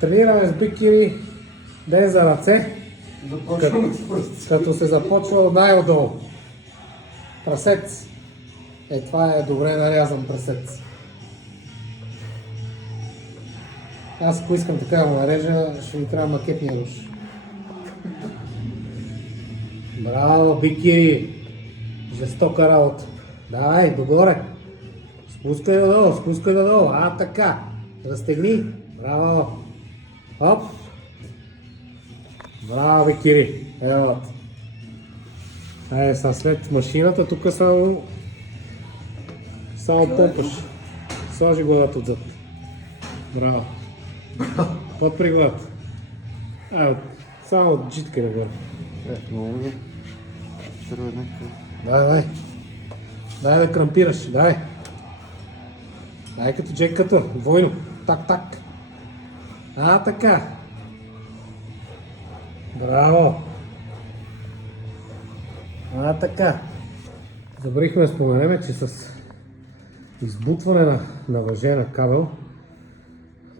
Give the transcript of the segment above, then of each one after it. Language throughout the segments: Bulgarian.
Тренираме с бикини ден за ръце, като се започва от най-отдолу. Прасец. Това е добре нарязан прасец. Аз ако искам така да го нарежа, ще ми трябва макетния руш. Браво, бикини! Жестока работа. Давай, догоре. Спускай надолу, спускай надолу. Така. Разтегни. Браво. Оп. Браво, бикини. Ево. Са след машината, тук само помпаш. Сложи главата отзад. Браво. Подпри главата. Само джитка нагоре. Много ли? Дай. Дай да крампираш, дай. Дай като джекката, двойно. Так. Така. Браво. Така. Забравихме да споменем, че с избутване на въже на кабел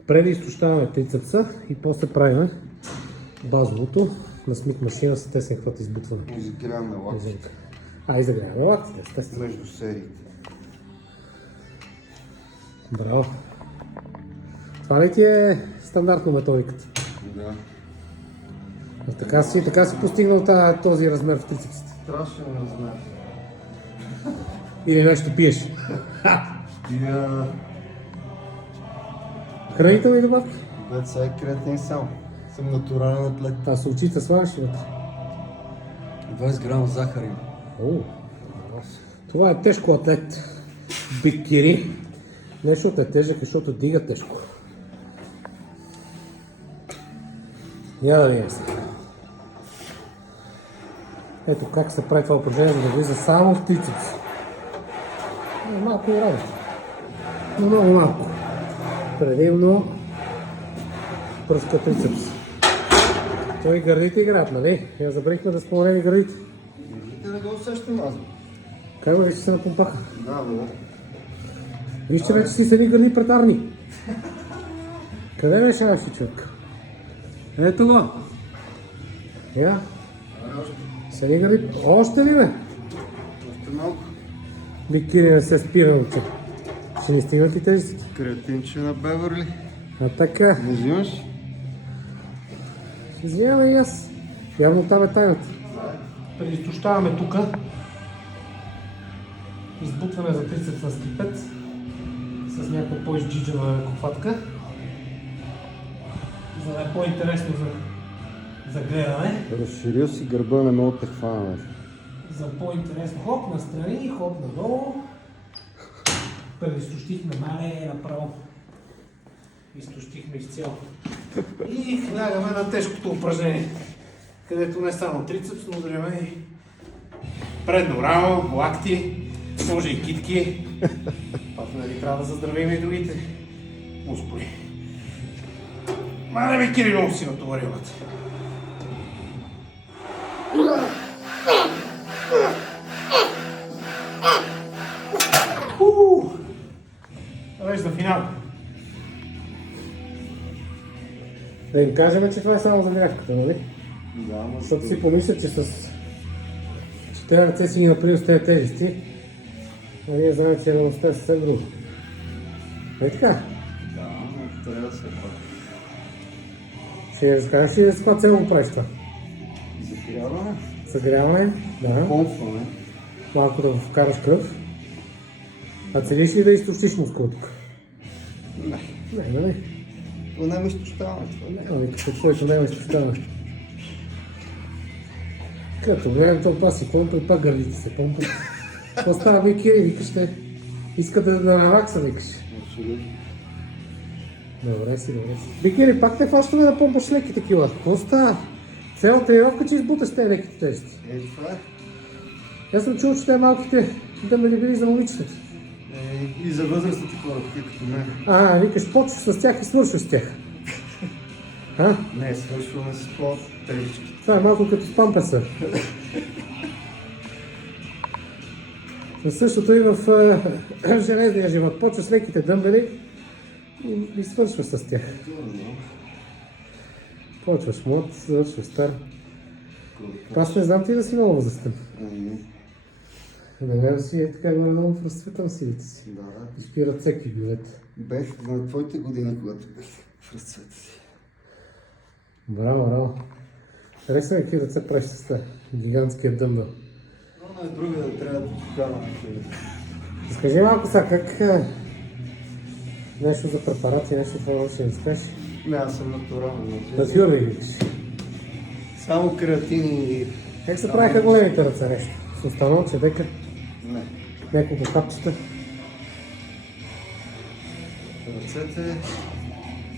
преди изтощаваме трицепса и после правим базовото на смит машина с тесен хват избутване. И загряваме лактите. И загряваме лактите, естествено. Между сериите. Браво. Това ли ти е стандартно методиката? Да. Така си постигнал този размер в трицепсите. Страшен размер. Или нещо пиеш? Хранителни добавки? Сега е креатин само. Съм натурален атлет. Това с очите слагаш ли вътре? 20 грама захар има. Това е тежко атлет. Бикини. Не защото е тежък, защото дига тежко. Я да видим сега. Ето как се прави това упражнение, за да влиза само в трицепс. Малко е работа. Но много малко. Предимно пръска трицепс. Той и гърдите играят, нали? Я забрахме да споменем и гърдите. Гърдите не го усещам аз. Как вече се напомпаха? Да. Виж, че вече си с едни гърди пред Арни. Къде беше наши човек? Ето го. Я. С едни гърди. Още ли бе? Още малко. Бикини не се спира, момче. Ще ни стигнат и тези. Креатинче на Беверли. Така. Не взимаш? Ще взимаме и аз. Явно там е тайната. Предизтощаваме тук. Избутваме за трицепс на скипец. С някаква по-изджиджена ръкохватка. За да е по-интересно за гледане. Разширил си гърба, не мога да те хвана. За по-интересно хоп настрани, хоп надолу. Предизтощихме мале направо. Изтощихме изцяло. И хлягаме на тежкото упражнение, където не само трицепс, но ударяме и предно рамо, лакти, може и китки. Пак нали трябва да заздравим и другите мускули. Мале ми Кирилов си натоварилата. Вече за финал. Да им кажем, че това е само загрявката, нали? Да, Защото си помисля, че тези ръце си ги направил с тези тежести, а ние знаем, че реалността е съвсем друга. Е така? Да, но трябва да се пак. Ще я разкажеш ли с каква цел го правиш това? Загряване? Загряване? Да. Помпване. Малко да вкараш кръв. А целиш ли да изтощиш мускула тук? Не. Не. Това не ме изтощаване. Ами като твоето не ме изтощаване. Като гледам това пак си помпа и пак гърдите се помпа. Какво става, бе, Кири, викаш те? Иска да навакса, викаш. Абсолютно. Добре си. Бикери, пак те фащаме да помпаш леки такива. Какво става? Цялата тренировка, че избуташ тези леките тежести. Това е. Аз съм чул, че те малките дъмбели били за момичетата. И за възрастните хора, такива като мен. Викаш, почваш с тях и свършваш с тях. Не, свършваме с по-тежки. Това е малко като с памперса. Същото и в железния живот. Почва с леките дъмбели и свършва с тях. Почваш млад, завършваш стар. Аз не знам ти да си много възрастен. Наверно си е така много в разцвета на силите си. Да. Изпират всеки билет. Бех на твоите години, когато бех в разцвета си. Браво, браво. Харесва ми какви ръце правиш с това гигантския дъмбел. Но на друга да трябва да покарам. Скажи малко сега, как нещо за препарати, нещо това ще ми скажеш? Не, аз съм натурален. Развива ли викаш? Само креатини. Как се правиха големите ръце нещо? С останал човека, Не. няколко капчета. Ръцете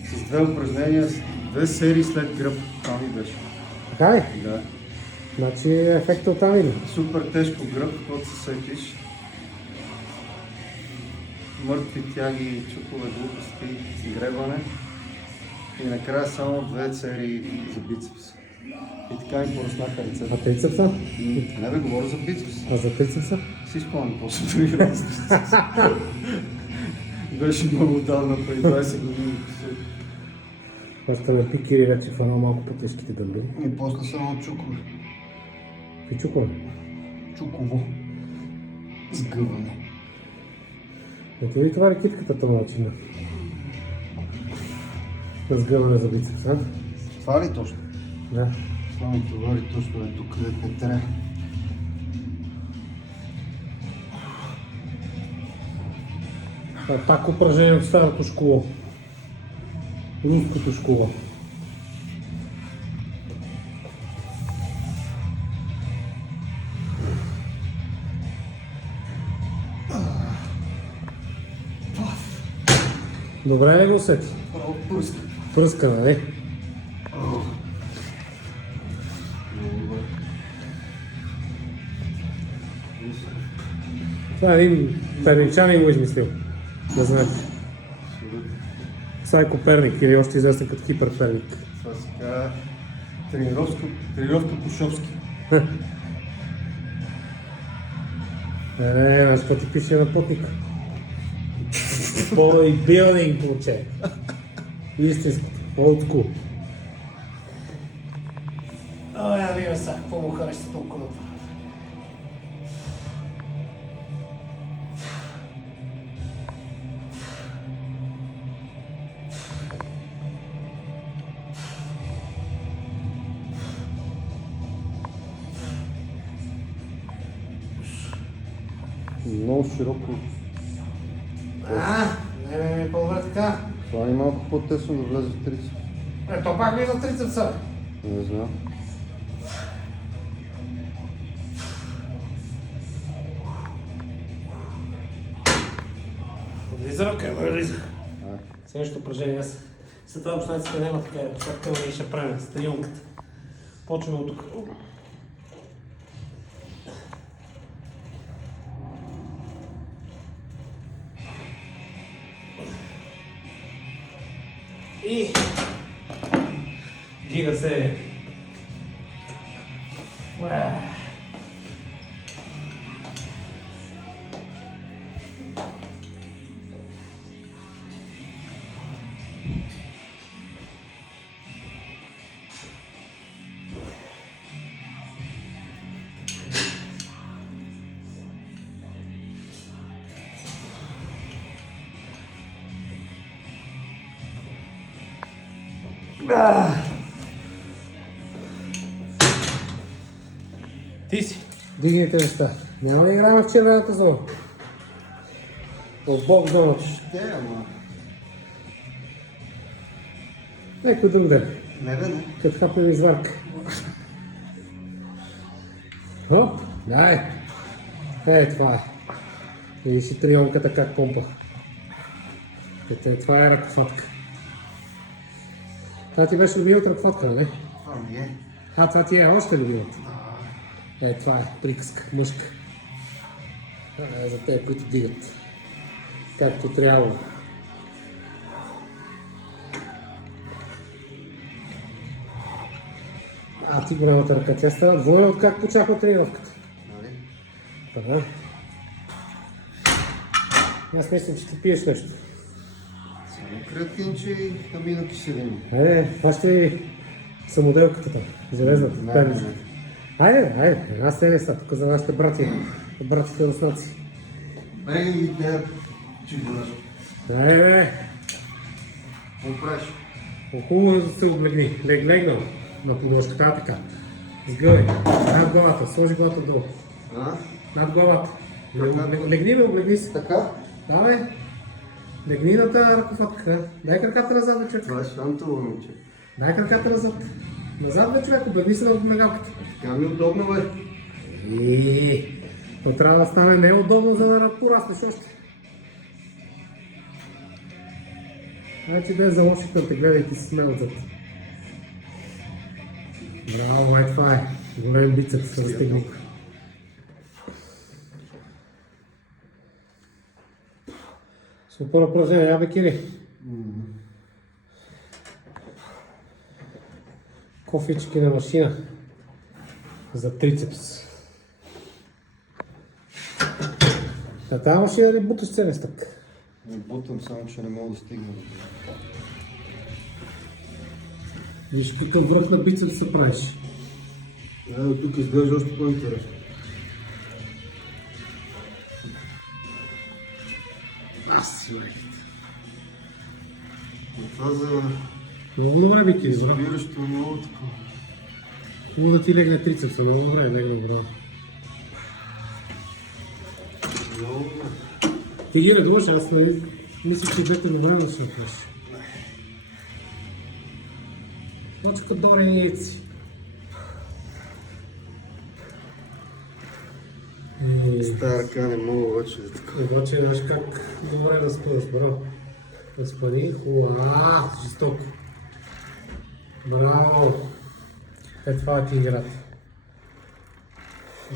с две упражнения, две серии след гръб. Там и беше. Така ли? Да. Значи ефектът оттам или? Супер тежко гръб, когато се сетиш. Мъртви тяги, чукове, глупости, гребане. И накрая само две серии за бицепс. И така ми поръснаха ръцете. А трицепса? Не бе, говоря за бицепс. А за трицепса? Си спомням после тренирах. Беше много отдавна, преди 20 години. Още ме пикири вече фанал малко по-тежките дъмбели. И после само чукове. И чукове. Чуково. Сгъване. Ето и това е китката това начина. Разгъване за бицепс, а? Това ли точно? Да. Това ми товари точно е тук, където не трябва. Так упражнение от старото школо. Руското школо. Добре ли го усети? Пуска. Пръска, нали? Това е един перничанин го измислил. Да знаеш. Сайко Перник или още известен като Хипер Перник. Това се казва тренировка по шопски. Знаеш какво ти пише на потника? Bodybuilding, получай. Истинското. Old school. Я видим сега, какво му харесва толкова да прави. Много широко. Не, по-добре така. Това е малко по-тесно да влезе в трицепс. То пак влиза в трицепса. Не знам. Влиза ръка, влиза. Следващото упражнение. След това общаниците няма така. Сега ние ще правим с трионката. Почваме от тук. И дига се. Ти си. Дигните неща. Няма да играем в червената зона. В бок зоната. Ще, ама. Некой друг ден. Не бе, не. Като хапнем изварка. Хоп, дай. Това е. Види си трионката как помпа. Това е ръкохватка. Това ти беше любимата ръкохватка, нали? Това ми е. Това ти е още любимата. Това е приказка, мъжка. За те, които дигат. Както трябва. Ти голямата ръка, тя става двойна от как почахме тренировката. Нали? Да. Аз мислям, че ти пиеш нещо. Само креатинче и аминокиселини. Това ще Самоделката там, железната, Не, перница. не. Айде, една серия са, тук за нашите братите руснаци. Бегай ги те, чудо. Айде, Какво правиш? хубаво се облегни, легнал на подложката, така. Сгъвай, над главата, сложи главата долу. А? Над главата. Така. Легни ме, облегни се. Така? Давай. Легни на тази ръкофатка. Дай краката назад, бе, човек. Това е шантово, момче. Дай краката назад. Назад, бе, човек, облегни се на нагалката. Така ми е удобно, бе. То трябва да стане неудобно, за да пораснеш още. Значи без за лошите, гледайте си смело отзад. Браво, май, това е. Голем бицепс, разтегни. Супер упражнение, я бе, Кири. Кофички на машина. За трицепс. На тази машина ли буташ целия стък? Не бутам, само че не мога да стигна. Виж какъв връх на бицепс се правиш. Ето тук изглежда още по-интересно. Аз си лайк. Това за Много добре, бе, Кири, брат. забиращо много такова. Хубаво да ти легне трицепса, много добре, легна добре. Много добре. Ти ги редуваш, аз не мисля, че двете време да ще направиш. Точка долу яйци. С тази ръка не мога вече да така. Обаче, знаеш как добре да спъваш, браво. Да спани, хубаво, жестоко. Браво. Това ти играта.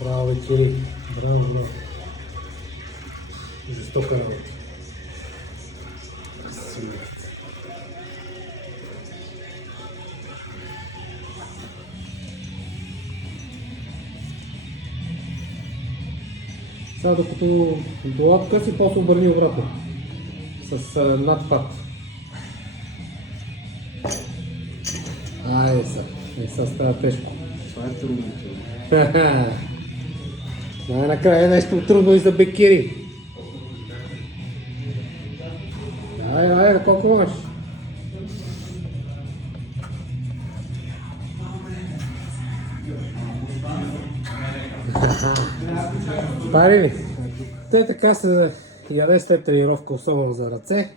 Браво, бе, Кири. Браво. Жестока работа. Сега докато долапка си, после обърни обратно. С надпад. Айде са. Сега става тежко. Това е трудно. Най-накрая нещо трудно и за бекири. Давай, колко имаш? Пари ли? Те така се яде след тренировка, особено за ръце.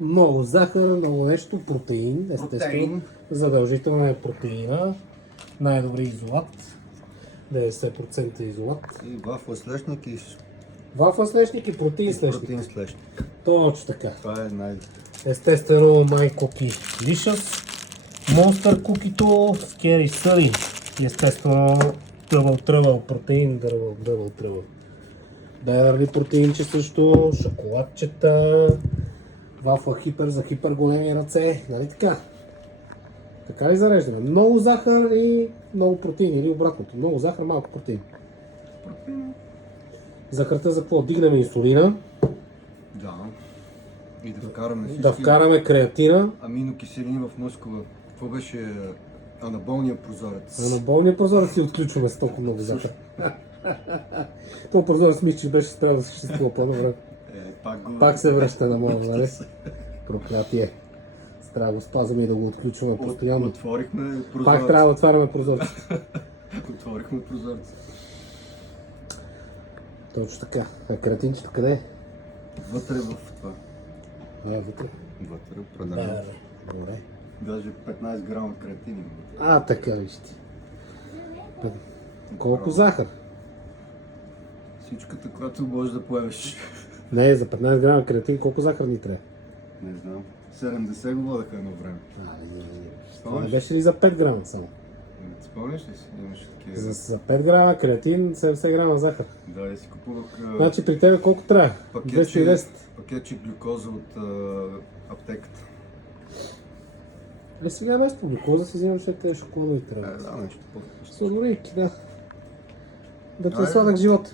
Много захар, много нещо, протеин, естествено. Задължително е протеина. Най-добри изолат. 90% изолат. И вафла слешник и Вафла слешник и протеин слешник. протеин слешник. Точно така. Това е Естествено, My Cookie Delicious. Monster кукито, Scary Sunny. И естествено, Double протеин, Double Trouble. Беверли протеинче също, шоколадчета, вафла хипер за хипер големи ръце, нали така? Така ли зареждаме? Много захар и много протеин, или обратното. Много захар, малко протеин. Захарта за какво? Дигнем инсулина, Да. И да вкараме всички да вкараме креатина, аминокиселини в мускула. Това беше анаболния прозорец. а на болния прозорец си отключваме с толкова много захар. Това прозорец мисля, че беше трябва да съществува по-добре. Пак се връща на моя, нали? Проклятие. Трябва да го спазваме и да го отключваме постоянно. Отворихме прозорец. Пак трябва да отваряме прозорците. Отворихме прозорец. Точно така. А креатинчето къде е? Вътре в това. Вътре. Вътре, определено. Добре. Даже 15 грама креатин има. Така вижте. Колко захар? Всичката, която можеш да поемеш. Не, за 15 грама креатин колко захар ни трябва? Не знам. 70 го водеха едно време. Това не беше ли за 5 грама само? Не спомняш ли си? Имаше такива. За 5 грама креатин, 70 грама захар. Да, я си купувах Значи при тебе колко трябва? 210. пакетче глюкоза от аптеката. Сега вместо глюкоза си взимаш тези шоколадови трябва. Да, нещо по-вкусно. Сладолейки, да. Да ти е Айде. сладък живот.